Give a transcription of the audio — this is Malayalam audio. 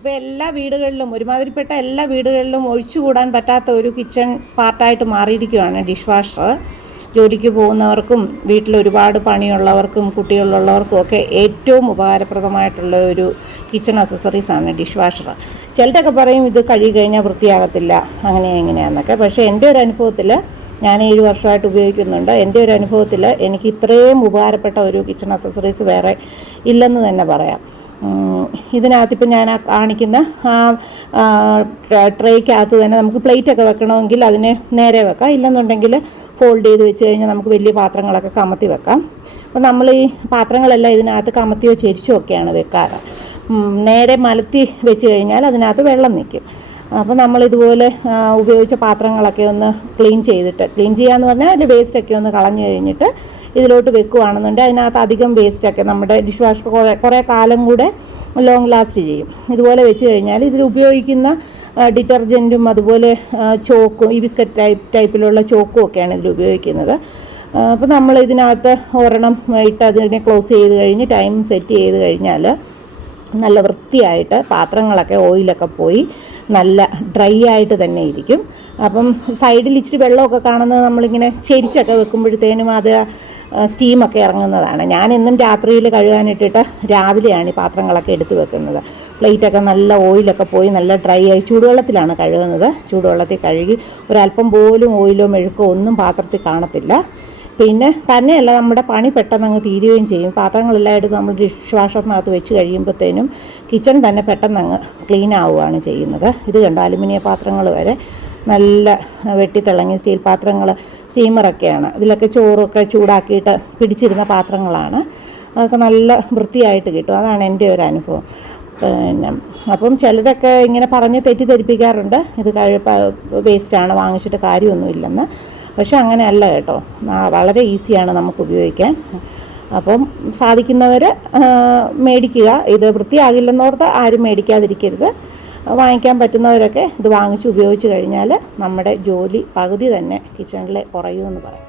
ഇപ്പോൾ എല്ലാ വീടുകളിലും ഒരുമാതിരിപ്പെട്ട എല്ലാ വീടുകളിലും ഒഴിച്ചുകൂടാൻ പറ്റാത്ത ഒരു കിച്ചൺ പാർട്ടായിട്ട് മാറിയിരിക്കുകയാണ് ഡിഷ് വാഷർ. ജോലിക്ക് പോകുന്നവർക്കും വീട്ടിൽ ഒരുപാട് പണിയുള്ളവർക്കും കുട്ടികളുള്ളവർക്കും ഒക്കെ ഏറ്റവും ഉപകാരപ്രദമായിട്ടുള്ള ഒരു കിച്ചൺ അക്സസറീസാണ് ഡിഷ് വാഷർ. ചിലരൊക്കെ പറയും ഇത് കഴുകി കഴിഞ്ഞാൽ വൃത്തിയാകത്തില്ല അങ്ങനെ എങ്ങനെയാണെന്നൊക്കെ. പക്ഷേ എൻ്റെ ഒരു അനുഭവത്തിൽ, ഞാൻ 7 വർഷമായിട്ട് ഉപയോഗിക്കുന്നുണ്ട്, എൻ്റെ ഒരു അനുഭവത്തിൽ എനിക്ക് ഇത്രയും ഉപകാരപ്പെട്ട ഒരു കിച്ചൺ അക്സസറീസ് വേറെ ഇല്ലെന്ന് തന്നെ പറയാം. ഇതിനകത്തിപ്പോൾ ഞാൻ കാണിക്കുന്ന ട്രേക്കകത്ത് തന്നെ നമുക്ക് പ്ലേറ്റൊക്കെ വെക്കണമെങ്കിൽ അതിനെ നേരെ വെക്കാം, ഇല്ലെന്നുണ്ടെങ്കിൽ ഫോൾഡ് ചെയ്ത് വെച്ച് കഴിഞ്ഞാൽ നമുക്ക് വലിയ പാത്രങ്ങളൊക്കെ കമത്തി വെക്കാം. അപ്പോൾ നമ്മൾ ഈ പാത്രങ്ങളെല്ലാം ഇതിനകത്ത് കമത്തിയോ ചെരിച്ചോ ഒക്കെയാണ് വെക്കാറ്. നേരെ മലത്തി വെച്ച് കഴിഞ്ഞാൽ അതിനകത്ത് വെള്ളം നിൽക്കും. അപ്പോൾ നമ്മളിതുപോലെ ഉപയോഗിച്ച പാത്രങ്ങളൊക്കെ ഒന്ന് ക്ലീൻ ചെയ്യാമെന്ന് പറഞ്ഞാൽ അതിൻ്റെ വേസ്റ്റൊക്കെ ഒന്ന് കളഞ്ഞു കഴിഞ്ഞിട്ട് ഇതിലോട്ട് വെക്കുകയാണെന്നുണ്ടെങ്കിൽ അതിനകത്ത് അധികം വേസ്റ്റൊക്കെ നമ്മുടെ ഡിഷ് വാഷർ കുറേ കാലം കൂടെ ലോങ് ലാസ്റ്റ് ചെയ്യും. ഇതുപോലെ വെച്ച് കഴിഞ്ഞാൽ ഇതിൽ ഉപയോഗിക്കുന്ന ഡിറ്റർജൻറ്റും അതുപോലെ ചോക്കും, ഈ ബിസ്ക്കറ്റ് ടൈപ്പിലുള്ള ചോക്കും ഒക്കെയാണ് ഇതിൽ ഉപയോഗിക്കുന്നത്. അപ്പോൾ നമ്മൾ ഇതിനകത്ത് ഒരെണ്ണം ഇട്ട് അതിനെ ക്ലോസ് ചെയ്ത് കഴിഞ്ഞ് ടൈം സെറ്റ് ചെയ്ത് കഴിഞ്ഞാൽ നല്ല വൃത്തിയായിട്ട് പാത്രങ്ങളൊക്കെ ഓയിലൊക്കെ പോയി നല്ല ഡ്രൈ ആയിട്ട് തന്നെ ഇരിക്കും. അപ്പം സൈഡിൽ ഇച്ചിരി വെള്ളമൊക്കെ കാണുന്നത് നമ്മളിങ്ങനെ ചെരിച്ചൊക്കെ വെക്കുമ്പോഴത്തേനും അത് സ്റ്റീമൊക്കെ ഇറങ്ങുന്നതാണ്. ഞാൻ എന്നും രാത്രിയിൽ കഴുകാനിട്ടിട്ട് രാവിലെയാണ് ഈ പാത്രങ്ങളൊക്കെ എടുത്ത് വെക്കുന്നത്. പ്ലേറ്റൊക്കെ നല്ല ഓയിലൊക്കെ പോയി നല്ല ഡ്രൈ ആയി ചൂടുവെള്ളത്തിലാണ് കഴുകുന്നത്. ചൂടുവെള്ളത്തിൽ കഴുകി ഒരല്പം പോലും ഓയിലോ മെഴുക്കോ ഒന്നും പാത്രത്തിൽ കാണത്തില്ല. പിന്നെ തന്നെയല്ല, നമ്മുടെ പണി പെട്ടെന്ന് അങ്ങ് തീരുകയും ചെയ്യും. പാത്രങ്ങളെല്ലാം എടുത്ത് നമ്മൾ ഡിഷ് വാഷറിനകത്ത് വെച്ച് കഴിയുമ്പോഴത്തേനും കിച്ചൺ തന്നെ പെട്ടെന്ന് അങ്ങ് ക്ലീൻ ആവുകയാണ് ചെയ്യുന്നത്. ഇത് കണ്ടോ, അലുമിനിയം പാത്രങ്ങൾ വരെ നല്ല വെട്ടിത്തിളങ്ങിയ സ്റ്റീൽ പാത്രങ്ങൾ, സ്റ്റീമറൊക്കെയാണ്. ഇതിലൊക്കെ ചോറൊക്കെ ചൂടാക്കിയിട്ട് പിടിച്ചിരുന്ന പാത്രങ്ങളാണ്. അതൊക്കെ നല്ല വൃത്തിയായിട്ട് കിട്ടും. അതാണ് എൻ്റെ ഒരു അനുഭവം. പിന്നെ അപ്പം ചിലരൊക്കെ ഇങ്ങനെ പറഞ്ഞ് തെറ്റിദ്ധരിപ്പിക്കാറുണ്ട്, ഇത് വേസ്റ്റാണ്, വാങ്ങിച്ചിട്ട് കാര്യമൊന്നുമില്ലെന്ന്. പക്ഷെ അങ്ങനെയല്ല കേട്ടോ, വളരെ ഈസിയാണ് നമുക്ക് ഉപയോഗിക്കാൻ. അപ്പം സാധിക്കുന്നവർ മേടിക്കുക. ഇത് വൃത്തിയാകില്ലെന്നോർത്ത് ആരും മേടിക്കാതിരിക്കരുത്. വാങ്ങിക്കാൻ പറ്റുന്നവരൊക്കെ ഇത് വാങ്ങിച്ച് ഉപയോഗിച്ച് കഴിഞ്ഞാൽ നമ്മുടെ ജോലി പകുതി തന്നെ കിച്ചണിൽ കുറയുമെന്ന് പറയാം.